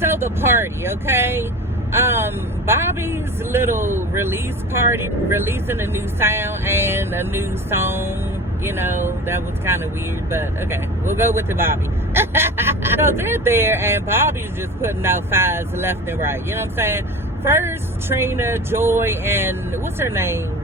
So the party, okay? Bobby's little release party, releasing a new sound and a new song, that was kind of weird, but okay, we'll go with the Bobby. So they're there, and Bobby's just putting out fires left and right, you know what I'm saying? First, Trina, Joy, and what's her name?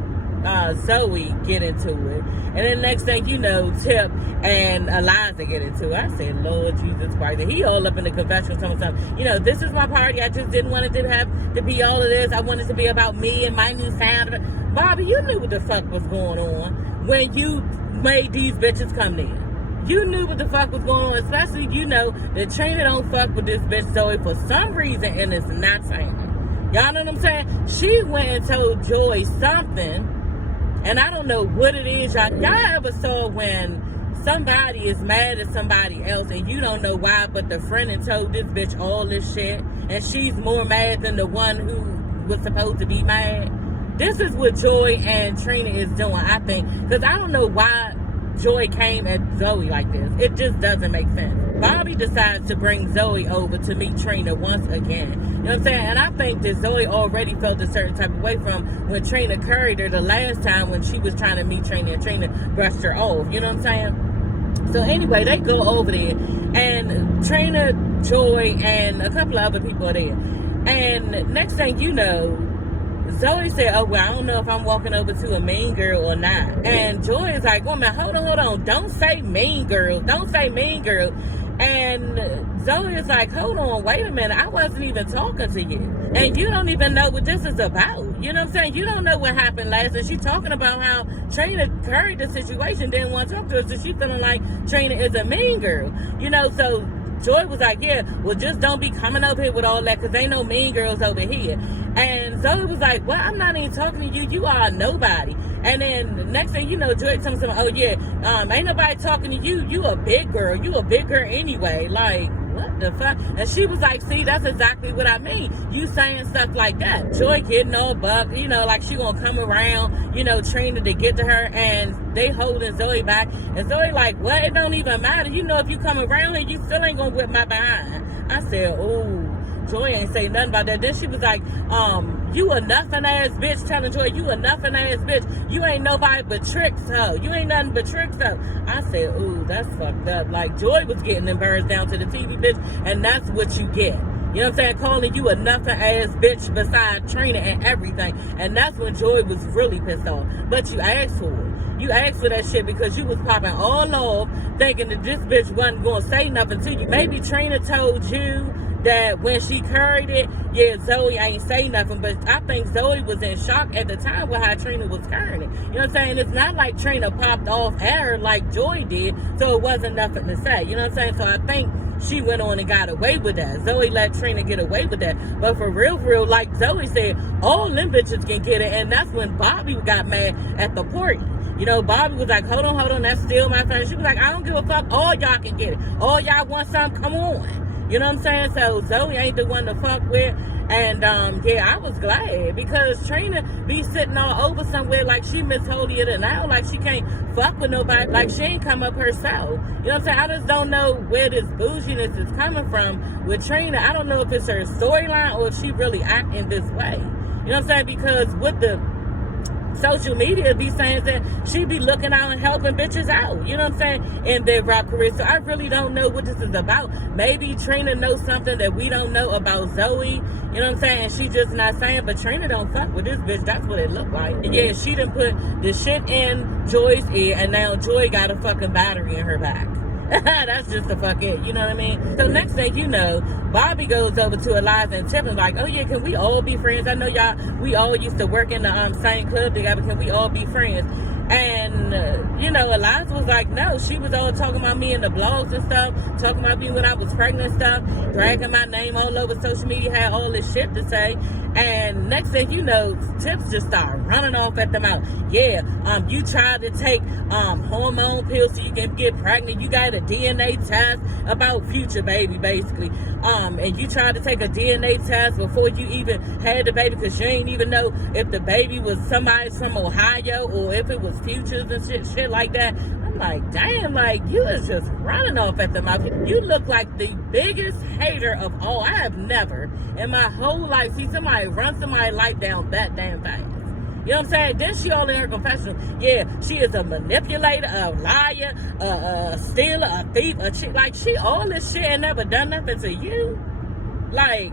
ZOEY get into it. And then next thing you know, Tip and Eliza get into it. I said, Lord Jesus Christ. And he all up in the confessional something. This is my party. I just didn't want it to have to be all of this. I wanted it to be about me and my new sound. Bobby, you knew what the fuck was going on when you made these bitches come in. You knew what the fuck was going on, especially, that Trina don't fuck with this bitch ZOEY for some reason, and it's not saying. Y'all know what I'm saying? She went and told Joy something. And I don't know what it is, y'all ever saw when somebody is mad at somebody else and you don't know why, but the friend and told this bitch all this shit, and she's more mad than the one who was supposed to be mad? This is what Joy and Trina is doing, I think. Because I don't know why Joy came at ZOEY like this. It just doesn't make sense. Bobby decides to bring ZOEY over to meet Trina once again. You know what I'm saying? And I think that ZOEY already felt a certain type of way from when Trina curried her the last time when she was trying to meet Trina and Trina brushed her off. You know what I'm saying? So anyway, they go over there, and Trina, Joy, and a couple of other people are there. And next thing you know, ZOEY said, oh, well, I don't know if I'm walking over to a mean girl or not. And Joy is like, oh, man, hold on. Don't say mean girl. Don't say mean girl. And ZOEY is like, hold on, wait a minute. I wasn't even talking to you. And you don't even know what this is about. You know what I'm saying? You don't know what happened last. And she's talking about how Trina carried the situation, didn't want to talk to her. So she feeling like Trina is a mean girl. So Joy was like, yeah, well, just don't be coming over here with all that, because ain't no mean girls over here. And ZOEY was like, well, I'm not even talking to you. You are nobody. And then next thing you know, Joy tells him, oh, yeah, ain't nobody talking to you. You a big girl. You a big girl anyway. Like, what the fuck? And she was like, see, that's exactly what I mean. You saying stuff like that. Joy getting all buck, like she gonna come around, Trina to get to her, and they holding ZOEY back. And ZOEY like, well, it don't even matter. If you come around here, you still ain't gonna whip my behind. I said, oh, Joy ain't say nothing about that. Then she was like, you a nothing ass bitch, telling Joy, you a nothing ass bitch. You ain't nobody but tricks hoe. You ain't nothing but tricks hoe. I said, ooh, that's fucked up. Like, Joy was getting them birds down to the TV, bitch, and that's what you get. You know what I'm saying? Calling you a nothing ass bitch beside Trina and everything. And that's when Joy was really pissed off. But you asked for it. You asked for that shit because you was popping all off, thinking that this bitch wasn't going to say nothing to you. Maybe Trina told you that when she carried it, yeah, ZOEY ain't say nothing, but I think ZOEY was in shock at the time with how Trina was carrying it. You know what I'm saying? It's not like Trina popped off at her like Joy did, so it wasn't nothing to say. You know what I'm saying? So I think she went on and got away with that. ZOEY let Trina get away with that. But for real, like ZOEY said, all them bitches can get it, and that's when Bobby got mad at the party. Bobby was like, hold on, that's still my turn. She was like, I don't give a fuck, all y'all can get it. All y'all want something, come on. You know what I'm saying? So ZOEY ain't the one to fuck with. And yeah, I was glad, because Trina be sitting all over somewhere like she Miss Holier than now, like she can't fuck with nobody, like she ain't come up herself. You know what I'm saying? I just don't know where this bouginess is coming from with Trina. I don't know if it's her storyline or if she really acting this way. You know what I'm saying? Because with the social media be saying that she be looking out and helping bitches out, you know what I'm saying, in their rap career. So I really don't know what this is about. Maybe Trina knows something that we don't know about ZOEY, you know what I'm saying, and she just not saying, but Trina don't fuck with this bitch. That's what it looked like. And yeah, she done put the shit in Joy's ear, and now Joy got a fucking battery in her back. That's just the fuck it, you know what I mean? So next thing you know, Bobby goes over to Eliza and Tip and like, oh yeah, can we all be friends? I know y'all, we all used to work in the same club together. Can we all be friends? And, Eliza was like, no, she was all talking about me in the blogs and stuff, talking about me when I was pregnant and stuff, dragging my name all over social media, had all this shit to say. And next thing you know, Tips just started running off at the mouth. Yeah, you tried to take hormone pills so you can get pregnant. You got a DNA test about future baby, basically. And you tried to take a DNA test before you even had the baby, because you ain't even know if the baby was somebody from Ohio or if it was Futures and shit like that. I'm I'm like, damn, like, you is just running off at the mouth. You look like the biggest hater of all. I have never in my whole life seen somebody run somebody's life down that damn fast. You know what I'm saying? Then she all in her confessional. Yeah, she is a manipulator, a liar, a stealer, a thief, a chick. Like, she all this shit and never done nothing to you. Like,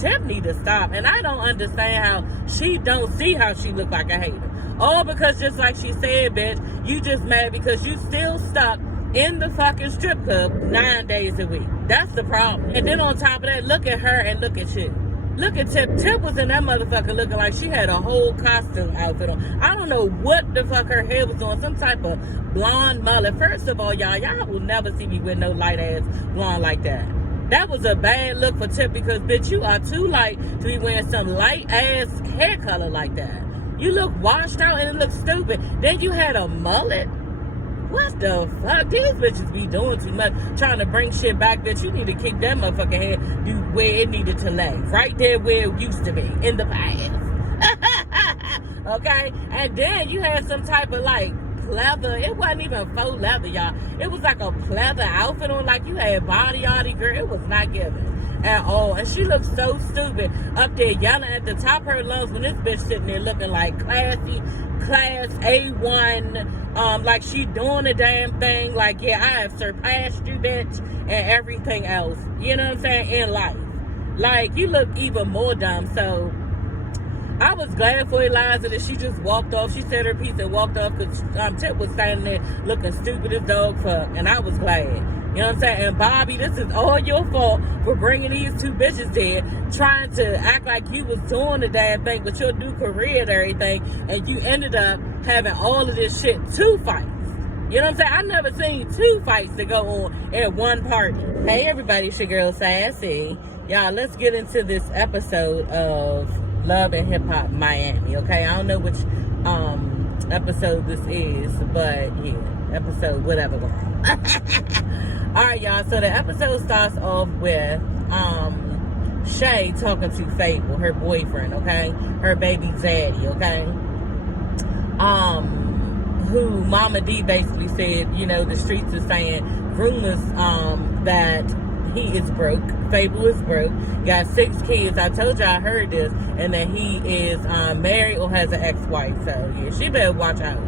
Tip need to stop. And I don't understand how she don't see how she look like a hater. All because, just like she said, bitch, you just mad because you still stuck in the fucking strip club 9 days a week. That's the problem. And then on top of that, look at her and look at you. Look at Tip. Tip was in that motherfucker looking like she had a whole costume outfit on. I don't know what the fuck her hair was on. Some type of blonde mullet. First of all, y'all will never see me with no light ass blonde like that. That was a bad look for Tip because, bitch, you are too light to be wearing some light ass hair color like that. You look washed out and it looks stupid. Then you had a mullet. What the fuck? These bitches be doing too much, trying to bring shit back, bitch. You need to keep that motherfucking head where it needed to lay. Right there where it used to be, in the past. Okay? And then you had some type of, like, pleather. It wasn't even faux leather, y'all. It was like a pleather outfit on, like you had body arty, girl. It was not giving at all. And she looked so stupid up there yelling at the top of her lungs when this bitch sitting there looking like classy, class A1, like she doing the damn thing, like, yeah, I have surpassed you, bitch, and everything else, you know what I'm saying, in life. Like, you look even more dumb. So I was glad for Eliza that she just walked off. She said her piece and walked off because Tip was standing there looking stupid as dog fuck, and I was glad. You know what I'm saying? And Bobby, this is all your fault for bringing these two bitches there, trying to act like you was doing the damn thing with your new career and everything, and you ended up having all of this shit, 2 fights. You know what I'm saying? I never seen 2 fights to go on at one party. Hey everybody, it's your girl Sassy. Y'all, let's get into this episode of Love and Hip Hop Miami, okay? I don't know which episode this is, but yeah, episode whatever. Alright, y'all, so the episode starts off with Shay talking to Fable, her boyfriend, okay? Her baby zaddy, okay? Who Mama D basically said, you know, the streets are saying rumors that he is broke. Fable is broke. Got 6 kids. I told you I heard this. And that he is married or has an ex-wife. So, yeah, she better watch out.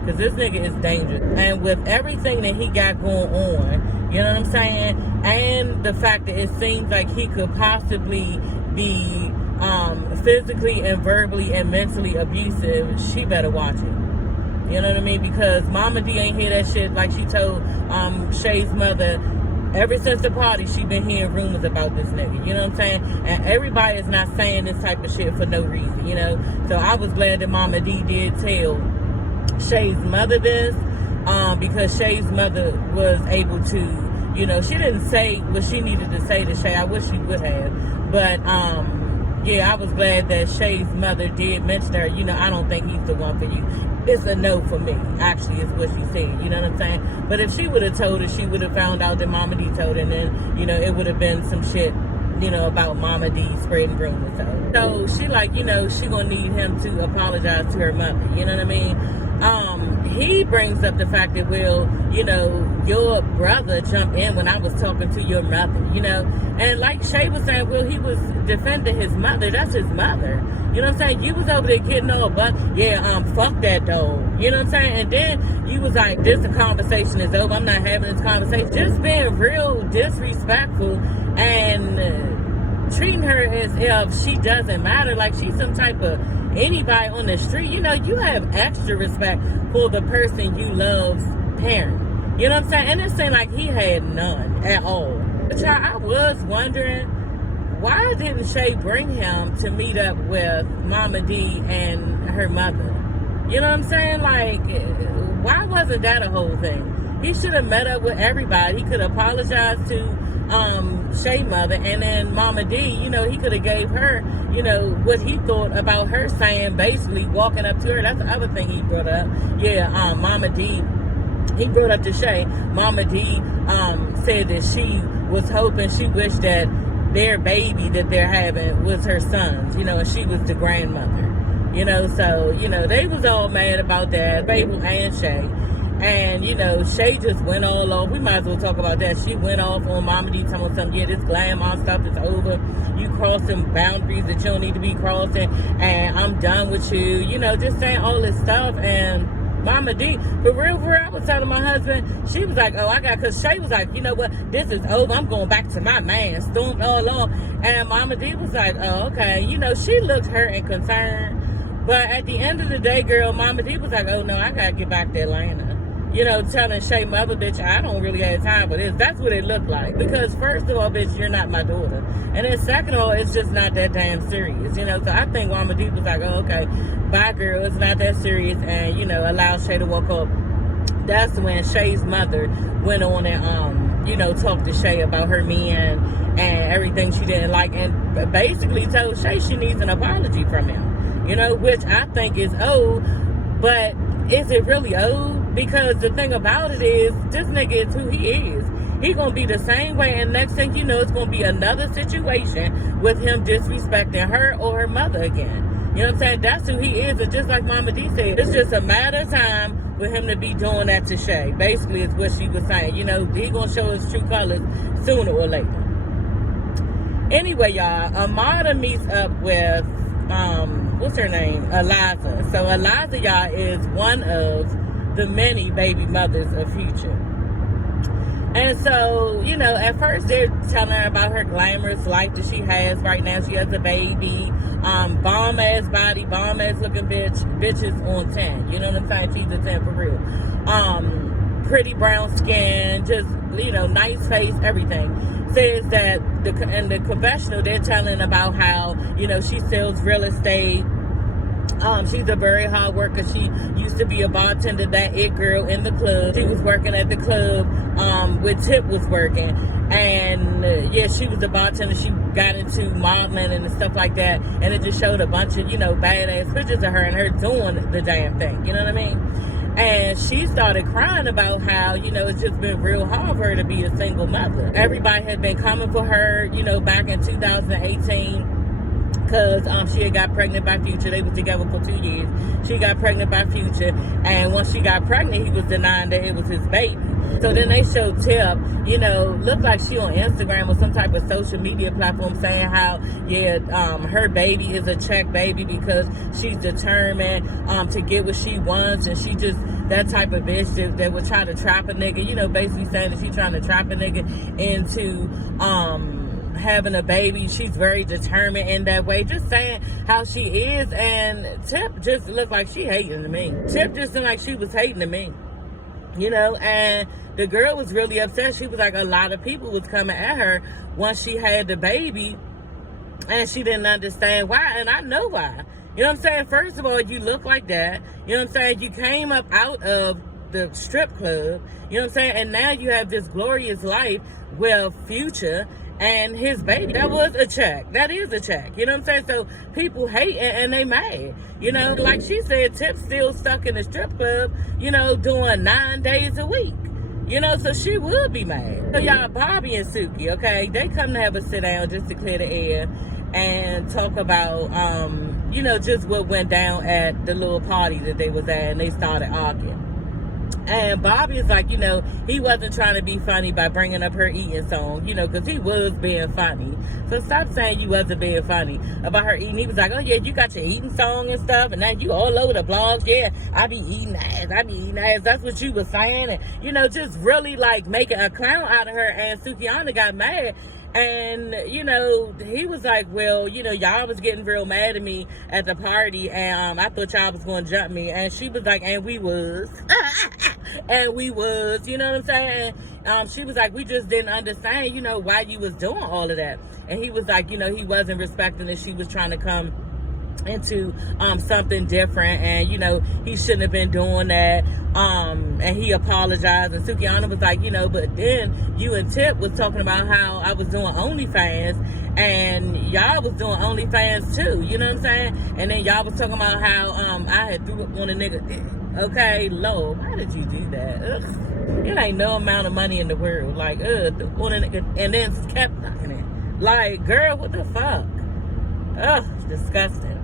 Because this nigga is dangerous. And with everything that he got going on, you know what I'm saying? And the fact that it seems like he could possibly be physically and verbally and mentally abusive, she better watch it. You know what I mean? Because Mama D ain't hear that shit like she told Shay's mother. Ever since the party, she been hearing rumors about this nigga. You know what I'm saying? And everybody is not saying this type of shit for no reason, you know? So I was glad that Mama D did tell Shay's mother this, because Shay's mother was able to, you know, she didn't say what she needed to say to Shay. I wish she would have. But, yeah, I was glad that Shay's mother did mention her, you know, I don't think he's the one for you. It's a no for me, actually, is what she said. You know what I'm saying? But if she would have told her, she would have found out that Mama D told her, and then, you know, it would have been some shit, you know, about Mama D spreading rumors. So she, like, you know, she gonna need him to apologize to her mother. You know what I mean? He brings up the fact that, well, you know, your brother jumped in when I was talking to your mother, you know? And like Shay was saying, well, he was defending his mother. That's his mother. You know what I'm saying? You was over there getting all but, yeah, fuck that dog. You know what I'm saying? And then you was like, this conversation is over. I'm not having this conversation. Just being real disrespectful and treating her as if she doesn't matter. Like she's some type of anybody on the street. You know, you have extra respect for the person you love's parent. You know what I'm saying? And it seemed like he had none at all. But y'all, I was wondering, why didn't Shay bring him to meet up with Mama D and her mother? You know what I'm saying? Like, why wasn't that a whole thing? He should have met up with everybody. He could apologize to Shay's mother, and then Mama D, you know, he could have gave her, you know, what he thought about her saying, basically walking up to her. That's the other thing he brought up. Yeah, Mama D, he brought up to Shay. Mama D said that she was hoping, she wished that their baby that they're having was her son's, you know, and she was the grandmother, you know, so, you know, they was all mad about that, Fable and Shay. And, you know, Shay just went all off. We might as well talk about that. She went off on Mama D, telling something, yeah, this glam on stuff is over. You crossing boundaries that you don't need to be crossing. And I'm done with you. You know, just saying all this stuff. And Mama D, for real, I was telling my husband, she was like, oh, because Shay was like, you know what, this is over. I'm going back to my man. Stormed all off. And Mama D was like, oh, okay. You know, she looked hurt and concerned. But at the end of the day, girl, Mama D was like, oh, no, I got to get back to Atlanta. You know, telling Shay, mother, bitch, I don't really have time for this. That's what it looked like. Because first of all, bitch, you're not my daughter. And then second of all, it's just not that damn serious. You know, so I think Mama D was like, oh, okay, bye, girl. It's not that serious. And, you know, allow Shay to walk up. That's when Shay's mother went on and, you know, talked to Shay about her men and everything she didn't like. And basically told Shay she needs an apology from him. You know, which I think is owed. But is it really owed? Because the thing about it is, this nigga is who he is. He gonna be the same way, and next thing you know, it's gonna be another situation with him disrespecting her or her mother again. You know what I'm saying? That's who he is, and just like Mama D said, it's just a matter of time for him to be doing that to Shay. Basically, is what she was saying. You know, he gonna show his true colors sooner or later. Anyway, y'all, Amada meets up with, what's her name? Eliza. So Eliza, y'all, is one of the many baby mothers of Future. And so, you know, at first they're telling her about her glamorous life that she has right now. She has a baby, bomb ass body, bomb ass looking bitches on 10. You know what I'm saying? She's a 10 for real. Pretty brown skin, just, you know, nice face, everything. Says that in the confessional, they're telling about how, you know, she sells real estate. She's a very hard worker. She used to be a bartender, that it girl in the club. She was working at the club where Tip was working. And, yeah, she was a bartender. She got into modeling and stuff like that. And it just showed a bunch of, you know, badass pictures of her and her doing the damn thing. You know what I mean? And she started crying about how, you know, it's just been real hard for her to be a single mother. Everybody had been coming for her, you know, back in 2018. Because she had got pregnant by Future. They was together for 2 years. She got pregnant by Future. And once she got pregnant, he was denying that it was his baby. So then they showed Tip, you know, looked like she on Instagram or some type of social media platform saying how, yeah, her baby is a check baby because she's determined to get what she wants. And she just, that type of bitch that would try to trap a nigga, you know, basically saying that she's trying to trap a nigga into, having a baby. She's very determined in that way, just saying how she is. And Tip just looked like she hating to me. Tip just seemed like she was hating to me, you know. And the girl was really upset. She was like, a lot of people was coming at her once she had the baby, and she didn't understand why. And I know why. You know what I'm saying? First of all, you look like that. You know what I'm saying? You came up out of the strip club, you know what I'm saying? And now you have this glorious life with Future and his baby. That was a check. That is a check. You know what I'm saying? So people hate and they mad. You know, like she said, Tip's still stuck in the strip club, you know, doing 9 days a week. You know, so she would be mad. So y'all, Bobby and Suki, okay, they come to have a sit down just to clear the air and talk about, you know, just what went down at the little party that they was at, and they started arguing. And Bobby is like, you know, he wasn't trying to be funny by bringing up her eating song, you know, because he was being funny. So stop saying you wasn't being funny about her eating. He was like, oh, yeah, you got your eating song and stuff, and now you all over the blogs. Yeah, I be eating ass. That's what you was saying. And, you know, just really, like, making a clown out of her. And Sukiana got mad. And, you know, he was like, well, you know, y'all was getting real mad at me at the party, and I thought y'all was going to jump me. And she was like, and we was. And we was, you know what I'm saying? She was like, we just didn't understand, you know, why you was doing all of that. And he was like, you know, he wasn't respecting that she was trying to come into something different, and you know, he shouldn't have been doing that. And he apologized, and Sukiana was like, you know, but then you and Tip was talking about how I was doing OnlyFans, and y'all was doing OnlyFans too, you know what I'm saying? And then y'all was talking about how I had threw up on a nigga. Okay, Lord, why did you do that? Ugh. It ain't no amount of money in the world, like, on a nigga, and then kept knocking it. Like, girl, what the fuck? Ugh, disgusting.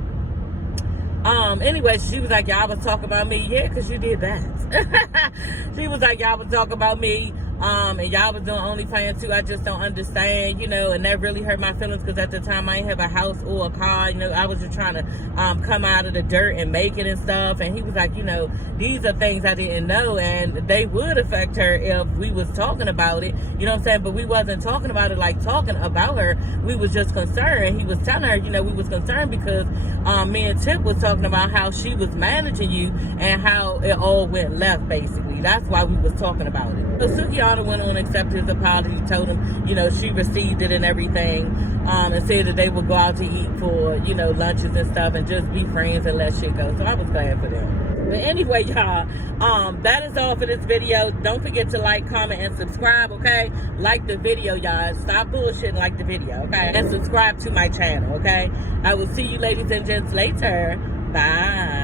Anyway, she was like, y'all was talking about me. Yeah, because you did that. She was like, y'all was talking about me. And y'all was doing OnlyFans too. I just don't understand, and that really hurt my feelings because at the time I didn't have a house or a car. I was just trying to come out of the dirt and make it and stuff. And he was like, these are things I didn't know, and they would affect her if we was talking about it. You know what I'm saying? But we wasn't talking about it like talking about her. We was just concerned. He was telling her, we was concerned because me and Tip was talking about how she was managing you and how it all went left, basically. That's why we was talking about it. So Sukiana went on and accepted his apology, told him, she received it and everything, and said that they would go out to eat for, lunches and stuff and just be friends and let shit go. So I was glad for them. But anyway, y'all, that is all for this video. Don't forget to like, comment, and subscribe, okay? Like the video, y'all. Stop bullshitting, like the video, okay? And subscribe to my channel, okay? I will see you ladies and gents later. Bye.